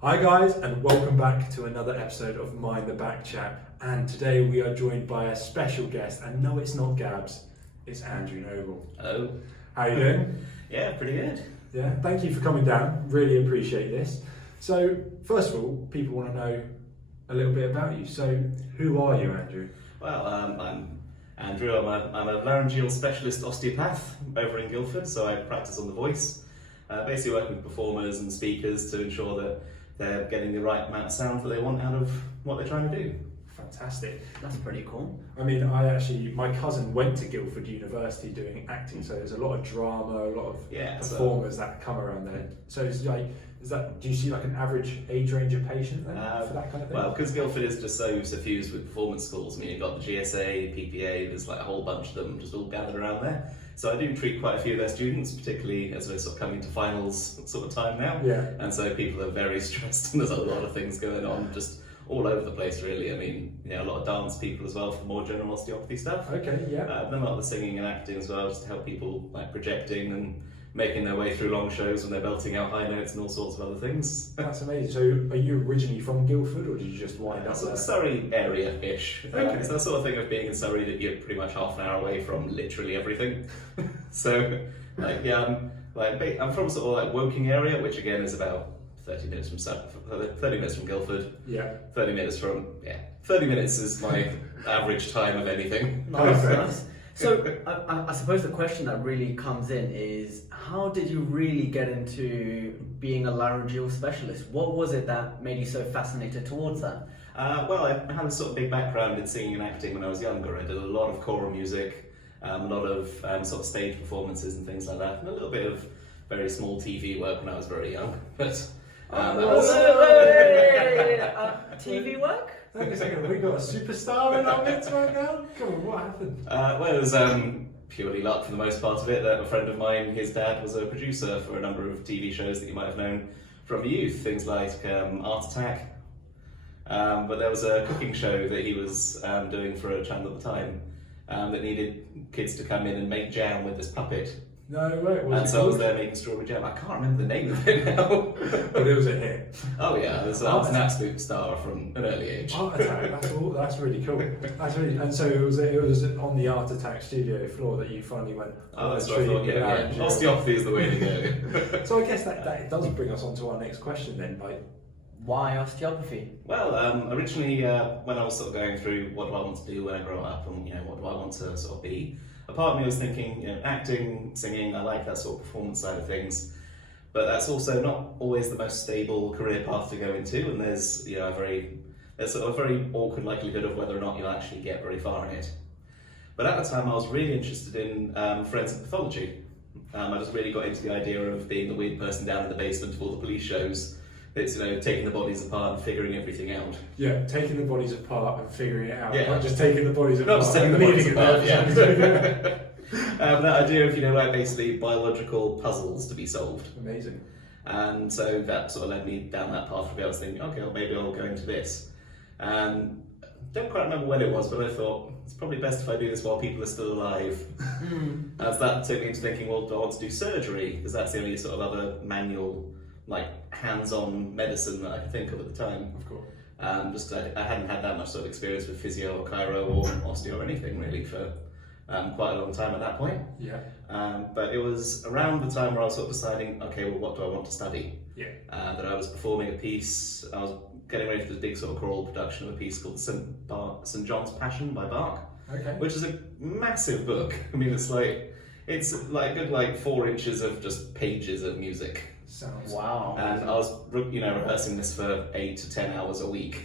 Hi guys, and welcome back to another episode of Mind the Back Chat. And today we are joined by a special guest, and no, it's not Gabs, it's Andrew Noble. Hello. How are you doing? Yeah, pretty good. Yeah, thank you for coming down. Really appreciate this. So, first of all, people want to know a little bit about you. So, who are you, Andrew? Well, I'm Andrew. I'm a laryngeal specialist osteopath over in Guildford, so I practice on the voice. Basically working with performers and speakers to ensure that they're getting the right amount of sound that they want out of what they're trying to do. Fantastic. That's pretty cool. I mean, my cousin went to Guildford University doing acting, so there's a lot of drama, a lot of performers that come around there. So it's like, do you see like an average age range of patient then for that kind of thing? Well, because Guildford is just so suffused with performance schools, I mean, you've got the GSA, PPA, there's like a whole bunch of them just all gathered around there. So I do treat quite a few of their students, particularly as we're sort of coming to finals sort of time now. Yeah. And so people are very stressed and there's a lot of things going on just all over the place really. I mean, you know, a lot of dance people as well for more general osteopathy stuff. Okay, yeah. Then a lot of the singing and acting as well, just to help people like projecting and making their way through long shows when they're belting out high notes and all sorts of other things. That's amazing. So are you originally from Guildford, or did you just wind up Sort there? of Surrey area-ish. Okay. It's that sort of thing of being in Surrey that you're pretty much half an hour away from literally everything. So, like, yeah, I'm from sort of like Woking area, which again is about 30 minutes from Guildford. Yeah. 30 minutes is my average time of anything. Nice, Perfect. nice. So I suppose the question that really comes in is, how did you really get into being a laryngeal specialist? What was it that made you so fascinated towards that? Well, I had a sort of big background in singing and acting when I was younger. I did a lot of choral music, a lot of sort of stage performances and things like that, and a little bit of very small TV work when I was very young. But TV work? Hang on a second, we got a superstar in our midst right now? Come on, what happened? Well, it was purely luck for the most part of it. That a friend of mine, his dad was a producer for a number of TV shows that you might have known from the youth, things like Art Attack. But there was a cooking show that he was doing for a channel at the time that needed kids to come in and make jam with this puppet. No way. And so I was there making strawberry jam. I can't remember the name of it now. But it was a hit. Oh yeah, I was an absolute star from an early age. Art Attack, that's really cool. And so it was on the Art Attack studio floor that you finally went, Oh, that's what I thought, yeah. Osteopathy is the way to go. So I guess that does bring us on to our next question then. Like, Why osteopathy? Well, originally when I was sort of going through what do I want to do when I grow up and, you know, what do I want to sort of be, a part of me was thinking, you know, acting, singing, I like that sort of performance side of things, but that's also not always the most stable career path to go into, and there's, you know, there's sort of a very awkward likelihood of whether or not you'll actually get very far in it. But at the time I was really interested in forensic pathology. I just really got into the idea of being the weird person down in the basement of all the police shows. It's, you know, taking the bodies apart and figuring everything out. yeah, taking the bodies apart and figuring it out. Yeah. Not just taking the bodies apart. Not just taking the bodies leaving it apart, there. yeah. That idea of, you know, like basically biological puzzles to be solved. Amazing. And so that sort of led me down that path where I was thinking, okay, well, maybe I'll go into this. And don't quite remember when it was, but I thought it's probably best if I do this while people are still alive. As that took me into thinking, well, do I want to do surgery? Because that's the only sort of other manual, like hands-on medicine that I could think of at the time. Of course. Just I hadn't had that much sort of experience with physio or chiro or osteo or anything really for quite a long time at that point. Yeah. But it was around the time where I was sort of deciding, okay, well, what do I want to study? Yeah. That I was performing a piece, I was getting ready for this big sort of choral production of a piece called St. John's Passion by Bach, Okay. which is a massive book. I mean, it's like a good like 4 inches of just pages of music. Sounds. Wow. And I was, you know, rehearsing this for 8 to 10 hours a week,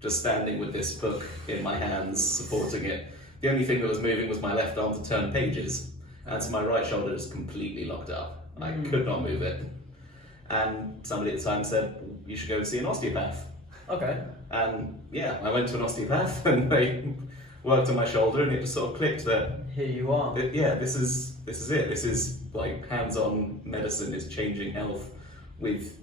just standing with this book in my hands, supporting it. The only thing that was moving was my left arm to turn pages, and so my right shoulder is completely locked up. I could not move it. And somebody at the time said, you should go and see an osteopath. Okay. And yeah, I went to an osteopath and they worked on my shoulder, and it just sort of clicked that, Here you are. yeah, this is it. This is like hands-on medicine. It's changing health with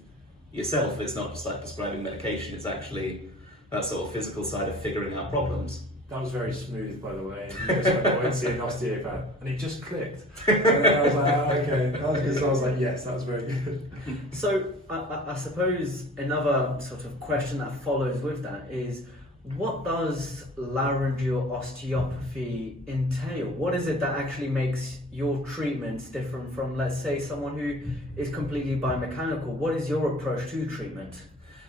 yourself. It's not just like prescribing medication. It's actually that sort of physical side of figuring out problems. That was very smooth, by the way. You just went, I went to see an osteopath, and it just clicked. And then I was like, oh, okay, that was good. So I was like, yes, that was very good. So I suppose another sort of question that follows with that is, what does laryngeal osteopathy entail? What is it that actually makes your treatments different from, let's say, someone who is completely biomechanical? What is your approach to treatment?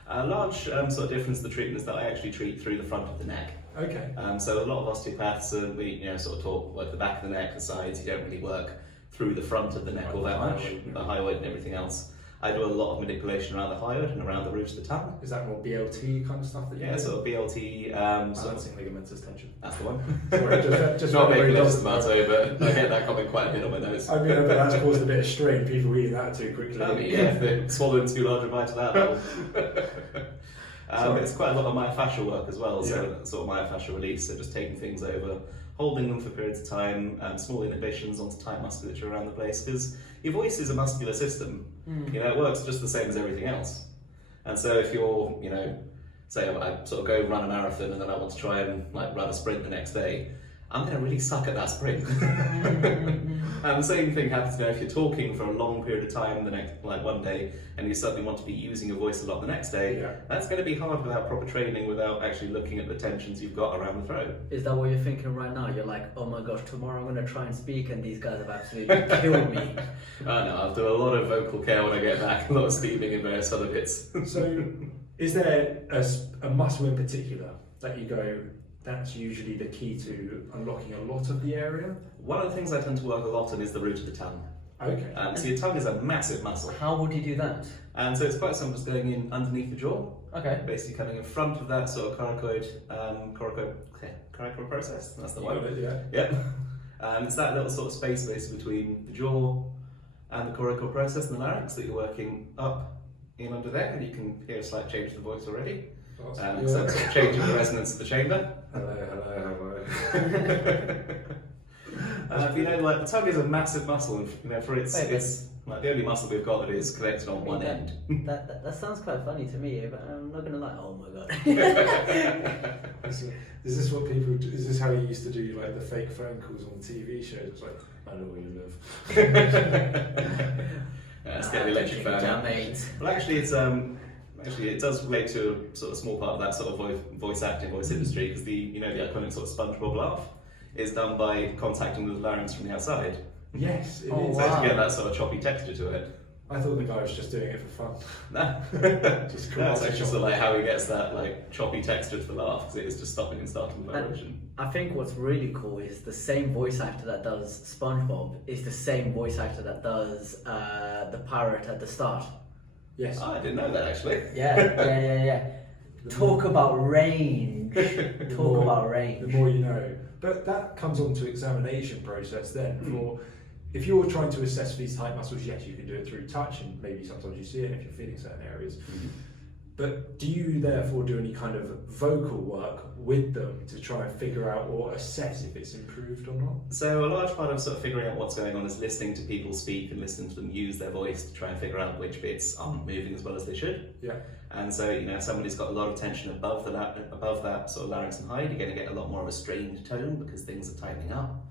A large sort of difference to the treatment is that I actually treat through the front of the neck. Okay. So a lot of osteopaths, we sort of talk like the back of the neck, the sides. You don't really work through the front of the neck all that much, the hyoid and everything else. I do a lot of manipulation around the hyoid and around the roots of the tongue. Is that more BLT kind of stuff that you do? Sort of BLT. Balancing ligamentous tension. That's the one. Sorry, just not very making this tomato, but I get that comment quite a bit on my nose. I mean, I bet that's caused a bit of strain, people eating that too quickly. I mean, if they're swallowing too large a bite of that, it's quite a lot of myofascial work as well, so sort of myofascial release, so just taking things over, holding them for periods of time, small inhibitions onto tight musculature around the place, because your voice is a muscular system. It works just the same as everything else. And so if you're, say I sort of go run a marathon and then I want to try and run a sprint the next day, I'm going to really suck at that sprint. And the same thing happens if you're talking for a long period of time the next, one day, and you suddenly want to be using your voice a lot the next day. That's going to be hard without proper training, without actually looking at the tensions you've got around the throat. Is that what you're thinking right now? You're like, oh my gosh, tomorrow I'm going to try and speak, and these guys have absolutely killed me. I know, I'll do a lot of vocal care when I get back, a lot of steaming and various other bits. So, is there a muscle in particular that you go, that's usually the key to unlocking a lot of the area? One of the things I tend to work a lot on is the root of the tongue. Okay. So your tongue is a massive muscle. How would you do that? And so it's quite simple, just going in underneath the jaw. Okay. Basically coming in front of that sort of coracoid process. That's the one. Yeah. It's that little sort of space basically between the jaw and the coracoid process and the larynx that you're working up in under there, and you can hear a slight change to the voice already. So sort of changing the resonance of the chamber. Hello. The tongue is a massive muscle, and for it's the only muscle we've got that is connected on one end. That sounds quite funny to me, but I'm not gonna lie. Oh my god. Is this what people do? Is this how you used to do the fake phone calls on TV shows? It's like, I know where you live. Let's get the electric fan out. Well, actually, it does relate to a sort of small part of that sort of voice acting, voice industry, because the iconic sort of SpongeBob laugh is done by contacting the larynx from the outside. Yes, it is. Wow. So to get that sort of choppy texture to it. I thought the guy was just doing it for fun. No, Just that's actually sort of how he gets that choppy texture to the laugh, because it is just stopping and starting the vibration. I think what's really cool is the same voice actor that does SpongeBob is the same voice actor that does the pirate at the start. Yes. Oh, I didn't know that actually. Yeah. Talk about range. Talk about range. The more you know. But that comes on to examination process then. If you're trying to assess these tight muscles, yes, you can do it through touch, and maybe sometimes you see it if you're feeling certain areas. But do you therefore do any kind of vocal work with them to try and figure out or assess if it's improved or not? So a large part of sort of figuring out what's going on is listening to people speak and listening to them use their voice to try and figure out which bits aren't moving as well as they should. Yeah. And so, if somebody's got a lot of tension above that sort of larynx and hyoid, you're going to get a lot more of a strained tone because things are tightening up.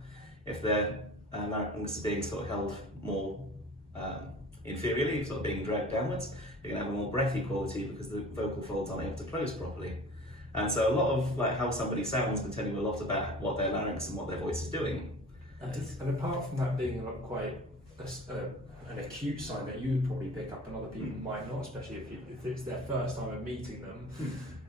If their larynx is being sort of held more inferiorly, sort of being dragged downwards, you're going to have a more breathy quality because the vocal folds aren't able to close properly. And so a lot of how somebody sounds can tell you a lot about what their larynx and what their voice is doing. And apart from that being quite an acute sign that you would probably pick up and other people might not, especially if it's their first time of meeting them,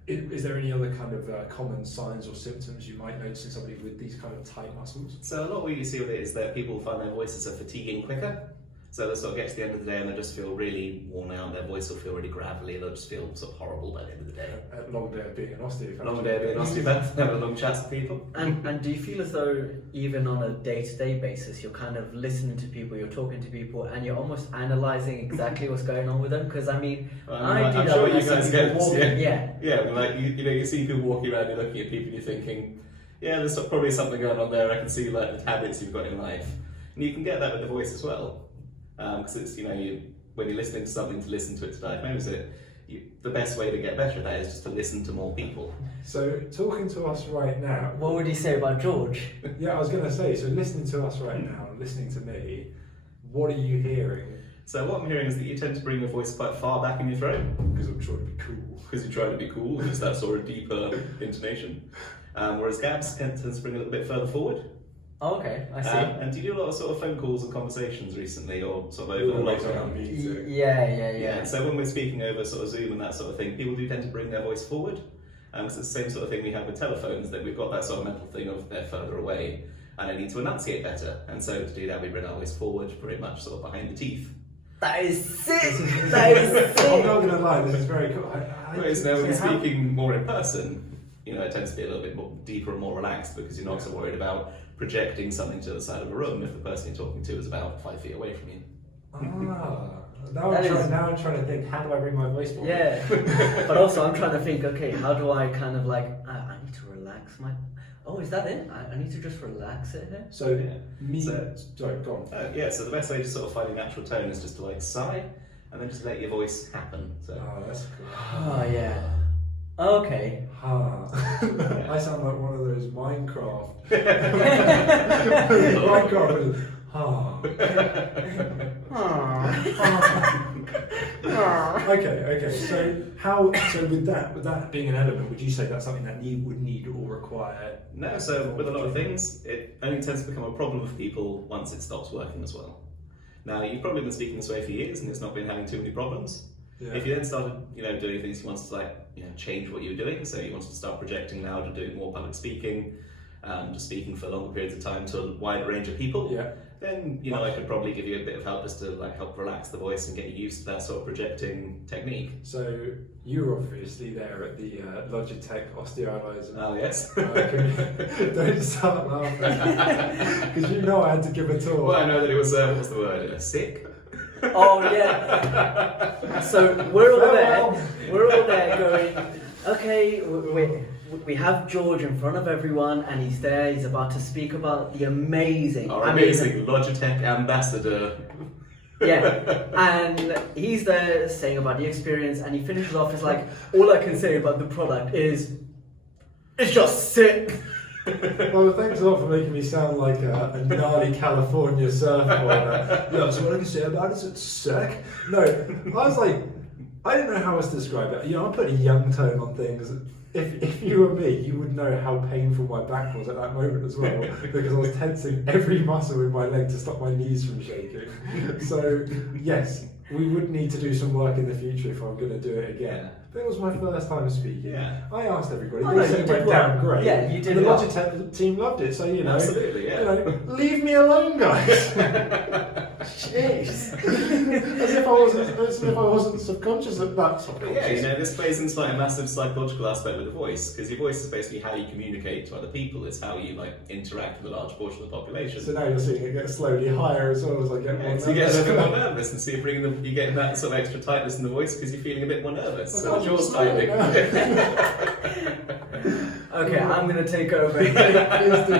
is there any other kind of common signs or symptoms you might notice in somebody with these kind of tight muscles? So a lot of what you see with it is that people find their voices are fatiguing quicker. So they'll sort of get to the end of the day and they just feel really worn out, their voice will feel really gravelly, they'll just feel sort of horrible by the end of the day. A long day of being an osteopath. Long day of being an osteopath, having long chats with people. And do you feel as though even on a day-to-day basis you're kind of listening to people, you're talking to people, and you're almost analysing exactly what's going on with them? Because I do I'm that sure when you I guys see get people this, walking. Yeah, you see people walking around, you're looking at people and you're thinking, yeah, there's probably something going on there, I can see the habits you've got in life. And you can get that with the voice as well. Because it's, when you're listening to something to listen to it to diagnose it, the best way to get better at that is just to listen to more people. So talking to us right now. What would you say about George? Yeah, I was going to say, so listening to us right now, listening to me, what are you hearing? So what I'm hearing is that you tend to bring your voice quite far back in your throat. Because I'm trying to be cool. Because you try to be cool, it's that sort of deeper intonation. Whereas Gabs tends to bring a little bit further forward. Oh, okay, I see. And do you do a lot of sort of phone calls and conversations recently, or sort of over Yeah. So when we're speaking over sort of Zoom and that sort of thing, people do tend to bring their voice forward. It's the same sort of thing we have with telephones, that we've got that sort of mental thing of they're further away and they need to enunciate better. And so to do that, we bring our voice forward, pretty much sort of behind the teeth. That is sick! That is sick! I'm not going to lie, this is very cool. Whereas now when you're speaking more in person, you know, it tends to be a little bit more deeper and more relaxed, because you're not so worried about projecting something to the other side of a room if the person you're talking to is about 5 feet away from you. Now I'm trying to think, how do I bring my voice forward? Yeah, but also I'm trying to think, okay, how do I kind of like, I need to relax my... Oh, is that it? I need to just relax it here? So, sorry, go on. So the best way to sort of find a natural tone is just to like sigh, and then just let your voice happen. So. Oh, that's cool. Oh, yeah. Okay. I sound like one of those Minecraft. Minecraft is, Okay. So with that being an element, would you say that's something that would need or require? No. So with a lot of things, it only tends to become a problem for people once it stops working as well. Now, you've probably been speaking this way for years, and it's not been having too many problems. Yeah. If you then started, doing things you wanted to change what you were doing, so you wanted to start projecting now to do more public speaking, just speaking for longer periods of time to a wide range of people. Yeah. Then I could probably give you a bit of help just to help relax the voice and get you used to that sort of projecting technique. So you were obviously there at the Logitech Osteopath. Oh yes. Don't start laughing, because I had to give a talk. Well, I know that it was what's the word? Sick. Oh yeah. So we're all there going, okay, we have George in front of everyone, and he's there. He's about to speak about the amazing Logitech ambassador. Yeah, and he's there saying about the experience, and he finishes off as like, all I can say about the product is, it's just sick. Well, thanks a lot for making me sound like a gnarly California surfboarder. Yeah, so what I can say about it is it's sick. No, I was like, I didn't know how else to describe it. I put a young tone on things. If you were me, you would know how painful my back was at that moment as well, because I was tensing every muscle in my leg to stop my knees from shaking. So, yes, we would need to do some work in the future if I'm going to do it again. Yeah. But it was my first time speaking. Yeah. I asked everybody. Oh, they said it went down great. Yeah, you did. The Logitech team loved it, so absolutely, yeah. Leave me alone, guys. Jeez. as if I wasn't subconscious of that. But yeah, this plays into a massive psychological aspect with the voice, because your voice is basically how you communicate to other people. It's how you interact with a large portion of the population. So now you're seeing it get slowly higher as well as I get more nervous. So you get a little bit more nervous, and so you're getting that sort of extra tightness in the voice because you're feeling a bit more nervous. So what's yours timing? Okay, I'm going to take over. Please do.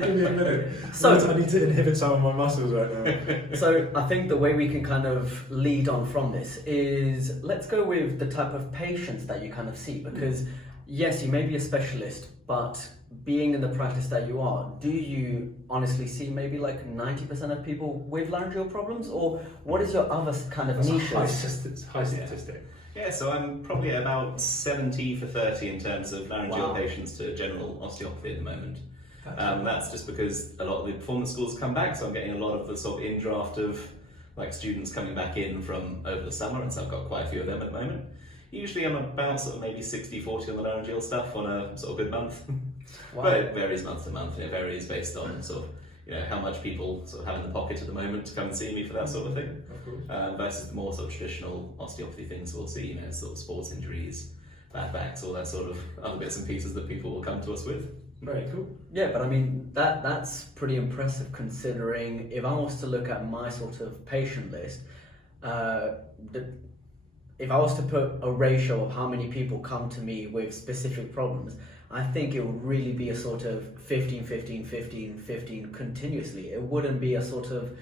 Give me a minute. So I need to inhibit some of my muscles right now. So I think the way we can kind of lead on from this is, let's go with the type of patients that you kind of see, because yes, you may be a specialist, but being in the practice that you are, do you honestly see maybe 90% of people with laryngeal problems, or what is your other kind of niche? High statistic. Yeah, so I'm probably at about 70 for 30 in terms of laryngeal patients to general osteopathy at the moment. That's just because a lot of the performance schools come back, so I'm getting a lot of the sort of in-draft of students coming back in from over the summer, and so I've got quite a few of them at the moment. Usually I'm about sort of maybe 60-40 on the laryngeal stuff on a sort of good month. Wow. But it varies month to month, and it varies based on sort of how much people sort of have in the pocket at the moment to come and see me for that sort of thing. Of course. Versus the more sort of traditional osteopathy things we'll see, sort of sports injuries, bad backs, all that sort of other bits and pieces that people will come to us with. Very cool. Yeah, but I mean, that's pretty impressive, considering if I was to look at my sort of patient list, if I was to put a ratio of how many people come to me with specific problems, I think it would really be a sort of 15 continuously. It wouldn't be a sort of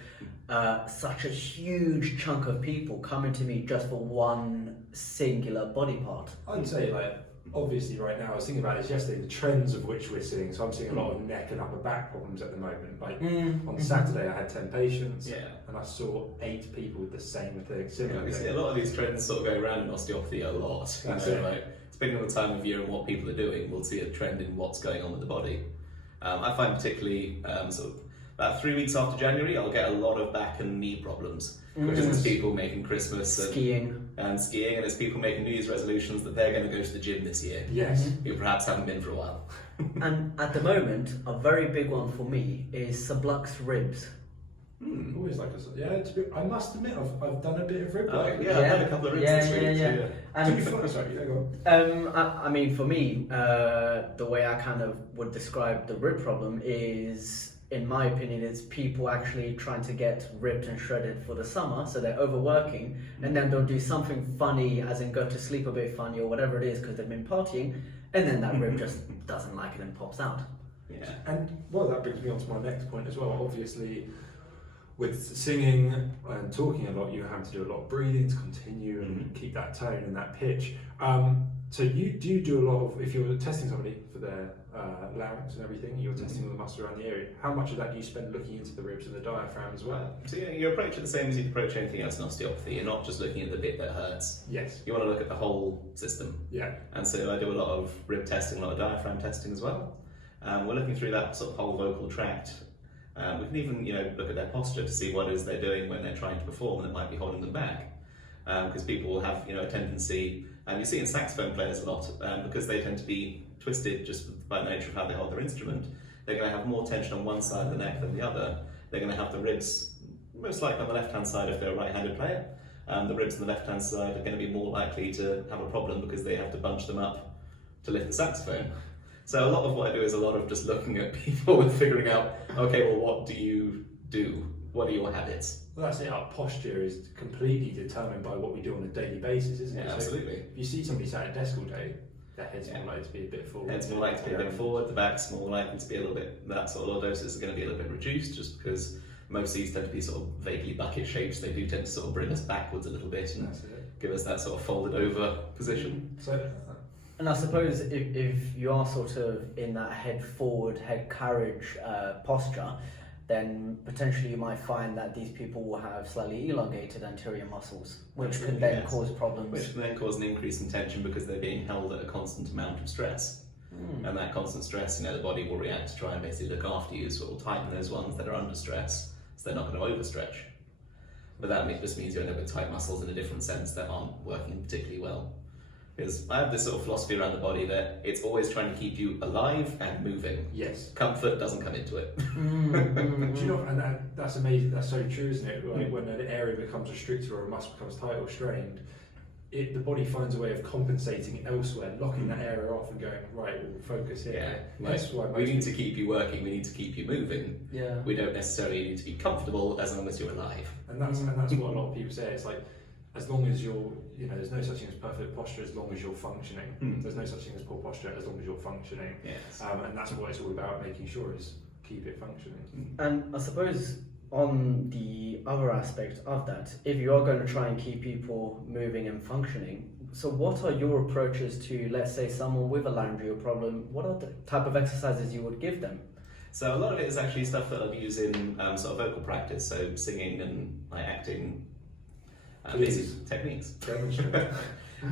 such a huge chunk of people coming to me just for one singular body part? I'd say, like, obviously right now, I was thinking about this yesterday, the trends of which we're seeing. So I'm seeing a lot of neck and upper back problems at the moment. Like on Saturday I had 10 patients and I saw 8 people with the same thing, similar we thing. see a lot of these trends sort of go around in osteopathy a lot. That's it. Like, depending on the time of year and what people are doing, we'll see a trend in what's going on with the body. I find particularly sort of about 3 weeks after January, I'll get a lot of back and knee problems. Because it's people making Christmas and skiing, and it's people making New Year's resolutions that they're going to go to the gym this year. Yes. Who perhaps haven't been for a while. And at the moment, a very big one for me is sublux ribs. Always like I must admit, I've done a bit of rib work. I've had a couple of ribs this week. Yeah. And sorry, go on. I mean, for me, the way I kind of would describe the rib problem is, in my opinion, it's people actually trying to get ripped and shredded for the summer, so they're overworking, and then they'll do something funny, as in go to sleep a bit funny or whatever it is because they've been partying, and then that rib just doesn't like it and pops out. Yeah. And well, that brings me on to my next point as well. Obviously, with singing and talking a lot, you have to do a lot of breathing to continue and keep that tone and that pitch. So you do a lot of, if you're testing somebody for their larynx and everything, you're testing all the muscle around the area. How much of that do you spend looking into the ribs and the diaphragm as well? So you approach it the same as you'd approach anything else in osteopathy. You're not just looking at the bit that hurts. Yes. You want to look at the whole system. Yeah. And so I do a lot of rib testing, a lot of diaphragm testing as well. We're looking through that sort of whole vocal tract. We can even look at their posture to see what it is they're doing when they're trying to perform that might be holding them back. Because people will have a tendency, and you see in saxophone players a lot, because they tend to be twisted just by the nature of how they hold their instrument, they're going to have more tension on one side of the neck than the other. They're going to have the ribs, most likely on the left-hand side if they're a right-handed player. The ribs on the left-hand side are going to be more likely to have a problem because they have to bunch them up to lift the saxophone. So a lot of what I do is a lot of just looking at people and figuring out, okay, well, what do you do? What are your habits? Well, that's it. Our posture is completely determined by what we do on a daily basis, isn't it? Yeah, absolutely. So if you see somebody sat at a desk all day, their head's more likely to be a bit forward. Head's more likely to be a bit forward, the back's more likely to be a little bit, that sort of lordosis is going to be a little bit reduced just because most of these tend to be sort of vaguely bucket shapes. They do tend to sort of bring us backwards a little bit and give us that sort of folded over position. And I suppose if you are sort of in that head forward, head carriage posture, then potentially you might find that these people will have slightly elongated anterior muscles, which can then cause problems. Which can then cause an increase in tension because they're being held at a constant amount of stress. And that constant stress, the body will react to try and basically look after you, so it will tighten those ones that are under stress, so they're not going to overstretch. But that just means you end up with tight muscles in a different sense that aren't working particularly well. Because I have this sort of philosophy around the body that it's always trying to keep you alive and moving. Yes. Comfort doesn't come into it. Do you know, and that's amazing, that's so true, isn't it? Like when an area becomes restricted or a muscle becomes tight or strained, the body finds a way of compensating elsewhere, locking that area off and going, right, we'll focus here. Yeah. That's why we need to keep you working, we need to keep you moving. Yeah. We don't necessarily need to be comfortable as long as you're alive. And that's what a lot of people say. It's like, as long as you're, there's no such thing as perfect posture as long as you're functioning. There's no such thing as poor posture as long as you're functioning. Yes. And that's what it's all about, making sure is keep it functioning. And I suppose on the other aspect of that, if you are going to try and keep people moving and functioning, so what are your approaches to, let's say, someone with a laryngeal problem? What are the type of exercises you would give them? So a lot of it is actually stuff that I've used in sort of vocal practice, so singing and acting. Basic techniques.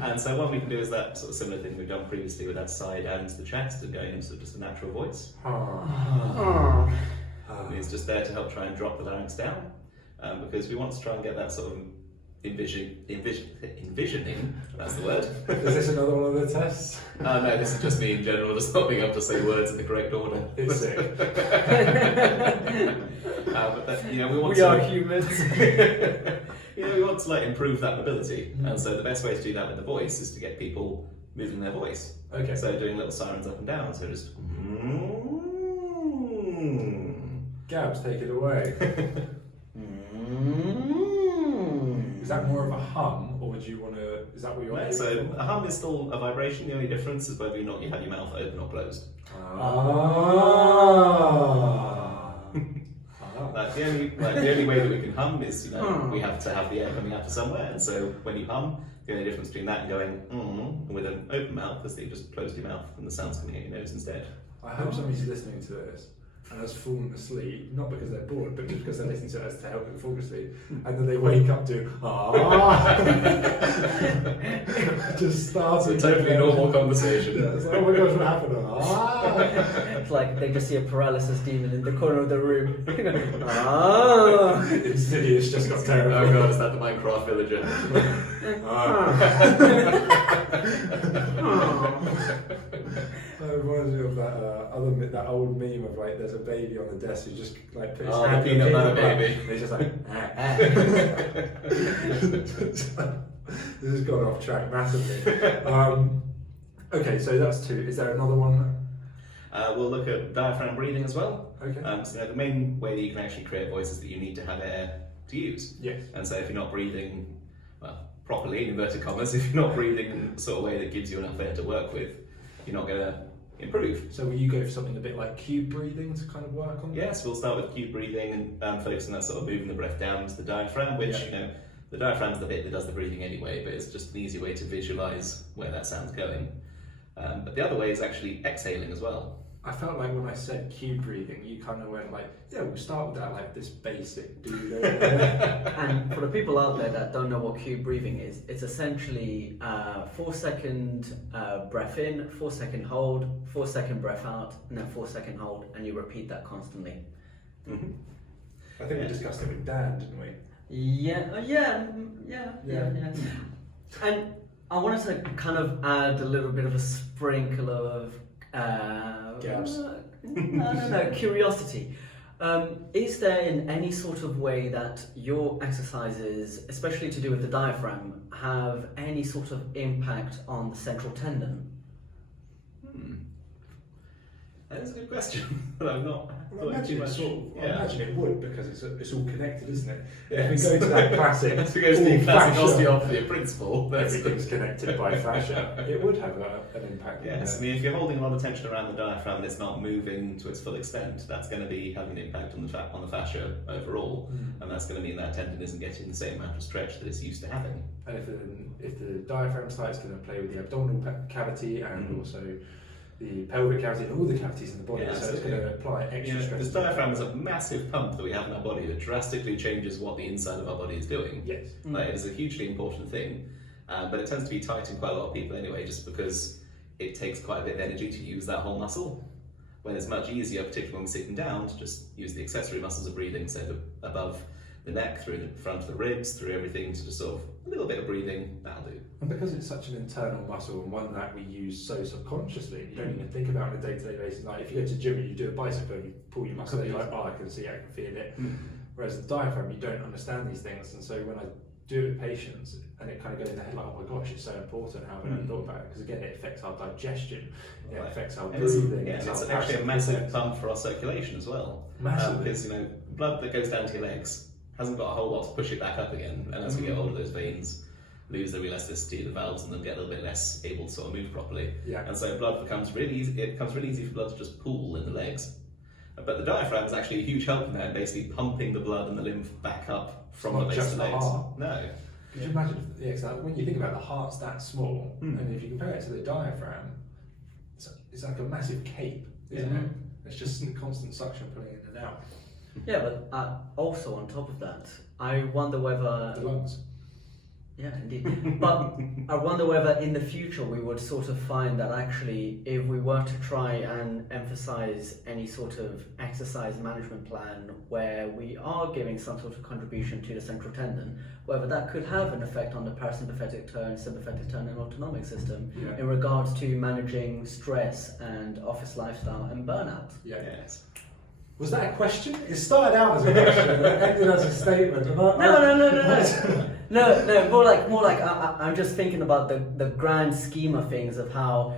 And so what we can do is that sort of similar thing we've done previously with that side down into the chest and going into just a natural voice. It's just there to help try and drop the larynx down, because we want to try and get that sort of envisioning, that's the word. Is this another one of the tests? No, this is just me in general, just not being able to say words in the correct order. It's sick. But that, we want we are humans. We want to improve that mobility, and so the best way to do that with the voice is to get people moving their voice. Okay. So doing little sirens up and down, so just. Gabs, take it away. Is that more of a hum, or would you want to? Is that what you're? Yeah, so a hum is still a vibration. The only difference is whether or not you have your mouth open or closed. the only way that we can hum is, we have to have the air coming out of somewhere, and so when you hum, the only difference between that and going and with an open mouth is that you just closed your mouth and the sound's coming out your nose instead. I hope somebody's listening to this and has fallen asleep, not because they're bored, but just because they're listening to us to help them fall asleep, and then they wake up to just started. It's a totally normal conversation. Yeah, it's like, oh my gosh, what happened? It's like they just see a paralysis demon in the corner of the room. Insidious just got terrible. Oh god, is that the Minecraft villager? That reminds me of that old meme of like there's a baby on the desk who just like puts his the hand in peanut butter butter, baby. and he's just like This has gone off track massively. Okay, so that's two. Is there another one? We'll look at diaphragm breathing as well. Okay. So the main way that you can actually create voice is that you need to have air to use. Yes. And so if you're not breathing, properly, in inverted commas, if you're not breathing in the sort of way that gives you enough air to work with, you're not going to improve. So will you go for something a bit like cube breathing to kind of work on that? Yes, we'll start with cube breathing and focus on that sort of moving the breath down to the diaphragm, which, the diaphragm's the bit that does the breathing anyway, but it's just an easy way to visualize where that sound's going. But the other way is actually exhaling as well. I felt like when I said cube breathing, you kind of went like, yeah, we'll start with that, like this basic dude over there. And for the people out there that don't know what cube breathing is, it's essentially 4-second breath in, 4-second hold, 4-second breath out, and then 4-second hold, and you repeat that constantly. Mm-hmm. I think we discussed it with Dan, didn't we? Yeah. And I wanted to kind of add a little bit of a sprinkle of Gaps. I don't know, curiosity. Is there in any sort of way that your exercises, especially to do with the diaphragm, have any sort of impact on the central tendon? That is a good question, but I'm not. I imagine it would, because it's all connected, isn't it? Yes. If we go to that classic, If we go to the classic fascia, osteopathy principle, everything's connected by fascia. It would have an impact. Yes, I mean, if you're holding a lot of tension around the diaphragm and it's not moving to its full extent, that's going to be having an impact on the fascia overall, and that's going to mean that tendon isn't getting the same amount of stretch that it's used to having. And if the diaphragm site's going to play with the abdominal cavity and also the pelvic cavity and all the cavities in the body, so it's going to apply extra stress. This diaphragm is a massive pump that we have in our body that drastically changes what the inside of our body is doing. Yes. Like, it is a hugely important thing, but it tends to be tight in quite a lot of people anyway, just because it takes quite a bit of energy to use that whole muscle. When it's much easier, particularly when we're sitting down, to just use the accessory muscles of breathing, so above the neck, through the front of the ribs, through everything, to just sort of a little bit of breathing, that'll do. And because it's such an internal muscle and one that we use so subconsciously, you don't even think about it on a day-to-day basis. Like if you go to the gym and you do a bicep and you pull your muscle, you're like, oh, I can see it, I can feel it. Whereas the diaphragm, you don't understand these things, and so when I do it with patients, and it kind of goes in their head like, oh my gosh, it's so important, how have I never thought about it? Because again, it affects our digestion, it affects our breathing. It's actually a massive pump for our circulation as well. Massively. Because blood that goes down to your legs hasn't got a whole lot to push it back up again, and as we get older, those veins lose their elasticity, the valves, and then get a little bit less able to sort of move properly. Yeah. And so blood becomes really easy. It becomes really easy for blood to just pool in the legs. But the diaphragm is actually a huge help in that, basically pumping the blood and the lymph back up from the base to the legs. No. Could you imagine when you think about it, the heart's that small, and if you compare it to the diaphragm, it's like a massive cape, isn't it? It's just constant suction pulling in and out. Yeah, but also on top of that, I wonder whether... The lungs. Yeah, indeed. But I wonder whether in the future we would sort of find that actually if we were to try and emphasize any sort of exercise management plan where we are giving some sort of contribution to the central tendon, whether that could have an effect on the parasympathetic tone, sympathetic tone and autonomic system in regards to managing stress and office lifestyle and burnout. Yeah. Yes. Was that a question? It started out as a question and it ended as a statement. No, more like I'm just thinking about the grand scheme of things of how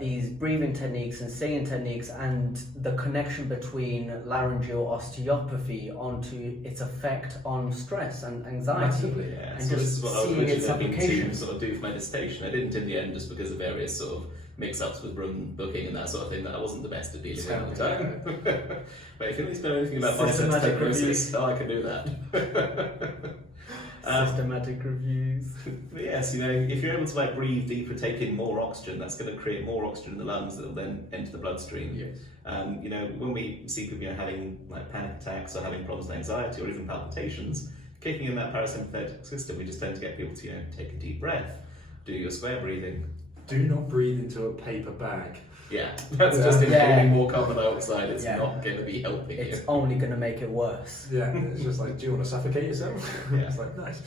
these breathing techniques and singing techniques and the connection between laryngeal osteopathy onto its effect on stress and anxiety. Massively, yeah. And so just this is what I was seeing its originally looking application. to sort of do for meditation. I didn't in the end just because of various sort of mix-ups with room booking and that sort of thing that I wasn't the best at dealing with at the time. But if you need to know anything about biceps Systematic tendinosis, I can do that. Systematic reviews. But yes, if you're able to like breathe deeper, take in more oxygen, that's going to create more oxygen in the lungs that will then enter the bloodstream. Yes. When we see people having like panic attacks or having problems with anxiety or even palpitations, kicking in that parasympathetic system, we just tend to get people to take a deep breath, do your square breathing. Do not breathe into a paper bag. Yeah, that's just inhaling more carbon dioxide. It's not going to be helping It's you. only going to make it worse. Yeah, it's just like, do you want to suffocate yourself? Yeah. It's like, nice.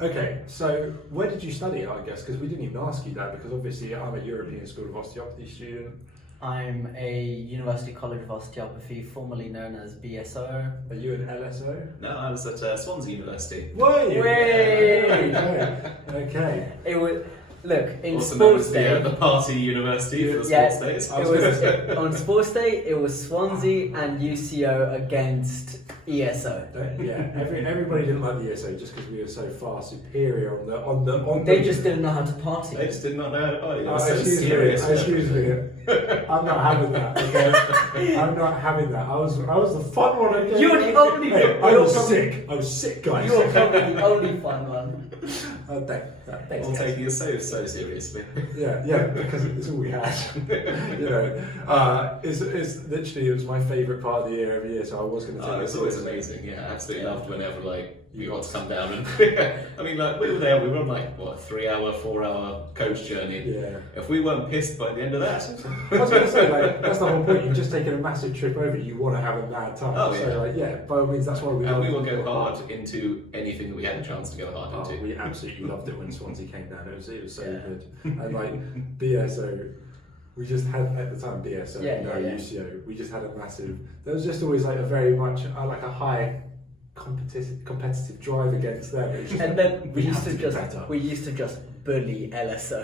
Okay, so where did you study it, I guess? Because we didn't even ask you that, because obviously I'm a European School of Osteopathy student. I'm a University College of Osteopathy, formerly known as BSO. Are you an LSO? No, I was at Swansea University. Were you? Way! Okay. It was, look, in Also known sports as day. the Party University for the sports days. It was on sports day. It was Swansea and UCO against ESO. Everybody didn't like the ESO just because we were so far superior on the. They just didn't know how to party. They just did not know how to party. They were so Excuse serious. me. I'm not having that. Okay? I'm not having that. I was the fun one. Okay? You're the only. Hey, I was sick. I was sick, guys. You're probably the only fun one. Thanks, All guys. taking it so seriously. Yeah, because it's all we had. It's literally, it was my favourite part of the year every year, so I was going to take it. It's always amazing. Yeah, I absolutely loved whenever you got to come down and I mean, we were there. We were on a 3-hour, 4-hour coach journey. Yeah. If we weren't pissed by the end of that, I was going to say, that's the whole point. You've just taken a massive trip over. You want to have a mad time. Oh, yeah. So, by all means, that's why we. And we will go hard into anything that we had a chance to go hard into. We absolutely loved it when Swansea came down. It was so good. And BSO, we just had at the time BSO, UCO. We just had a massive. There was just always a very much a high competitive drive against them. And then we used to just bully LSO.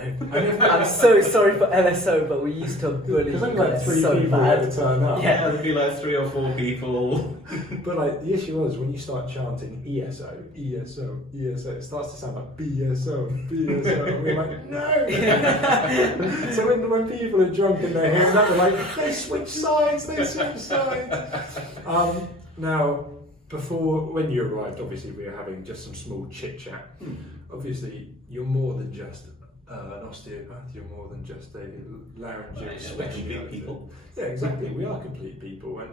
I'm so sorry for LSO, but we used to bully because only you guys 3 so people bad. ever turn up. Yeah, it'd be 3 or 4 people. But the issue was when you start chanting ESO, ESO, ESO, it starts to sound like BSO, BSO. And we're like, no. So when people are drunk and they're hearing that, we're like, they switch sides. Now, when you arrived, obviously we were having just some small chit chat. Obviously, you're more than just an osteopath. You're more than just a laryngeal specialist. Complete people. Yeah, exactly. We are complete people, and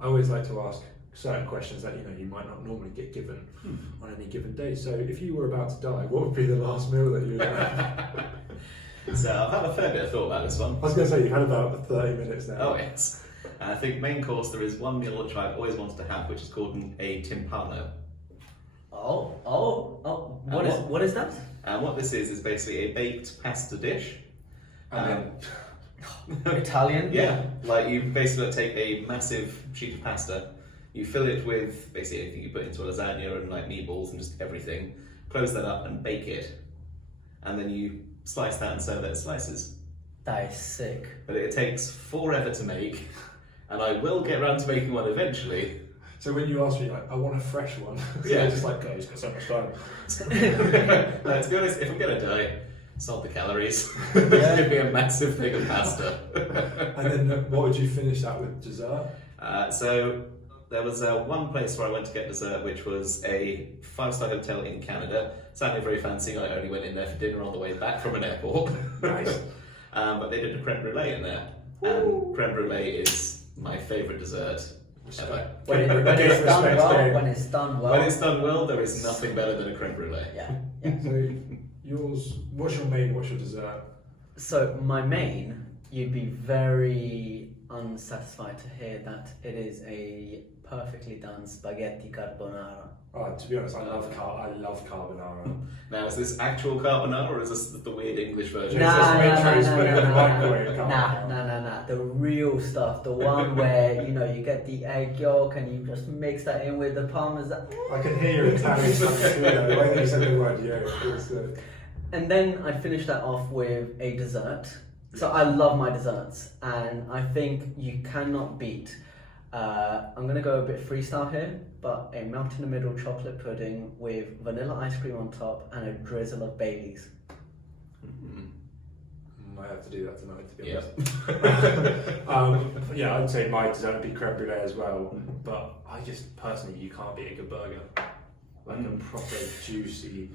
I always like to ask certain questions that you might not normally get given on any given day. So, if you were about to die, what would be the last meal that you would have? So I've had a fair bit of thought about this one. I was going to say you've had about 30 minutes now. Oh yes. I think main course there is one meal which I've always wanted to have, which is called a timpano. What is that? And what this is basically a baked pasta dish. Italian? Yeah, you basically take a massive sheet of pasta, you fill it with basically anything you put into a lasagna and meatballs and just everything, close that up and bake it, and then you slice that and serve it in slices. That is sick. But it takes forever to make, and I will get around to making one eventually. So when you ask me, I want a fresh one, so Yeah. I just guys, got so much time. To be honest, if I'm gonna die, salt the calories. Just give me a massive thing of pasta. And then what would you finish that with? Dessert? So there was one place where I went to get dessert, which was a 5-star hotel in Canada. Sounded very fancy. I only went in there for dinner on the way back from an airport. Nice. But they did a creme brulee in there, and creme brulee is my favourite dessert ever. When it's done well. When it's done well, there is nothing better than a creme brulee. Yeah. So what's your main? What's your dessert? So my main, you'd be very unsatisfied to hear that it is a perfectly done spaghetti carbonara. To be honest, I love carbonara. Now, is this actual carbonara or is this the weird English version? Nah. The real stuff, the one where you get the egg yolk and you just mix that in with the parmesan. I can hear your Italian coming through there. The way you said the word, yeah. And then I finish that off with a dessert. So I love my desserts, and I think you cannot beat. I'm gonna go a bit freestyle here, but a melt in the middle chocolate pudding with vanilla ice cream on top and a drizzle of Baileys. might have to do that tonight, to be Yeah. honest. Yeah, I'd say my dessert would be creme brulee as well. But I just personally, you can't beat a good burger, like a proper juicy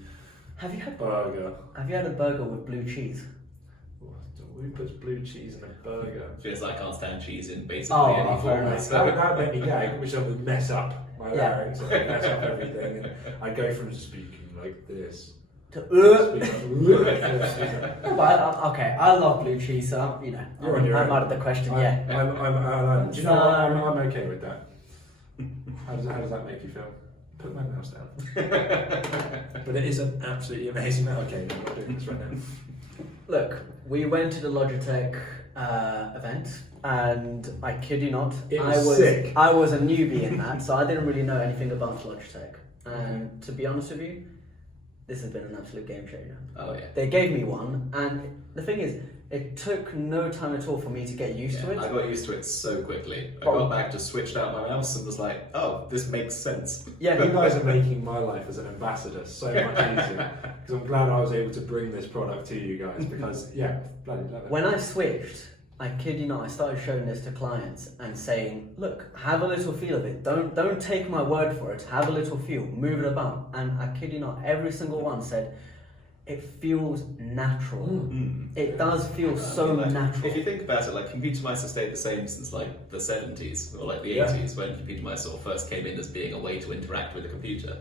Have you had burger. Have you had a burger with blue cheese? Who puts blue cheese in a burger? Feels like I can't stand cheese in basically Oh, any fair form. enough. So. That would make me gag, which would mess up my Yeah. larynx and mess up everything. And I'd go from speaking like this. To, Speaking like this. No, but okay, I love blue cheese, so You're I'm on your own. out of the question. I'm, Yeah. do you know what? I'm okay with that. How does that make you feel? Put my mouse down. But it is an absolutely amazing. Okay, no, I'm not doing this right now. Look, we went to the Logitech event, and I kid you not, It was sick. I was a newbie in that, so I didn't really know anything about Logitech. And to be honest with you, this has been an absolute game changer. Oh yeah. They gave me one, and the thing is, it took no time at all for me to get used to it. I got used to it so quickly. I Oh. got back, just switched out my mouse and was like, oh, this makes sense. Yeah, You guys are making my life as an ambassador so much easier, because I'm glad I was able to bring this product to you guys, because yeah, bloody love it. when I switched, I kid you not, I started showing this to clients and saying, look, have a little feel of it. Don't take my word for it. Have a little feel. Move it about. And I kid you not, every single one said, it feels natural. It does feel so Like, natural. If you think about it, like computer mice have stayed the same since like the 70s or like the Yeah. 80s when computer mice sort of first came in as being a way to interact with a computer.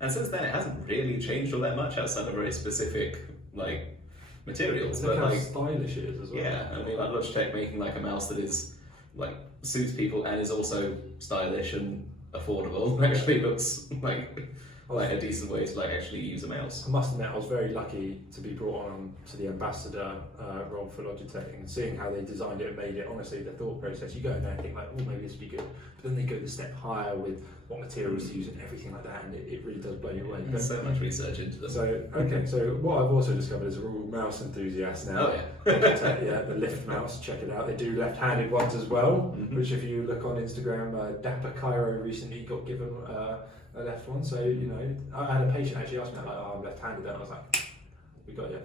And since then it hasn't really changed all that much outside of very specific like materials. Look But how like stylish it is as well. yeah, I mean like Logitech making like a mouse that is like suits people and is also stylish and affordable actually looks like a decent way to like actually use a mouse. I must admit, I was very lucky to be brought on to the ambassador role for Logitech, and seeing how they designed it and made it. Honestly, the thought process, you go in there and think like, oh, maybe this would be good, but then they go the step higher with what materials to use and everything like that, and it really does blow you away. There's so much research into them. So so what I've also discovered is we're all mouse enthusiasts now. Oh yeah. Logitech, yeah, the Lift mouse, check it out. They do left-handed ones as well, which if you look on Instagram, Dapper Cairo recently got given a left one. So you know, I had a patient actually ask me like, "Oh, I'm left-handed," and I was like, "We got you."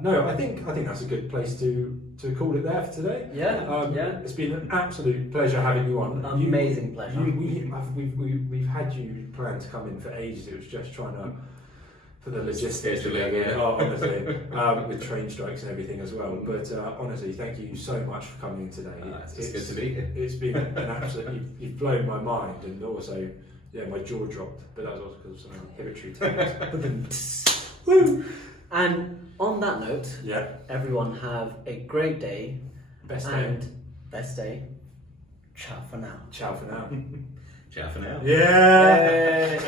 No, I think that's a good place to call it there for today. Yeah. It's been an absolute pleasure having you on. Amazing pleasure. We've had you plan to come in for ages. It was just trying to put the logistics Scheduling, together. yeah. Oh, honestly, with train strikes and everything as well. But honestly, thank you so much for coming in today. It's good to be here. It's been an absolute. You've blown my mind, and also, yeah, my jaw dropped. But that was also because of some inhibitory techniques. Woo! And on that note, Yeah. everyone have a great day. Best day. And best day. Ciao for now. Ciao for now. Ciao for now. Yeah.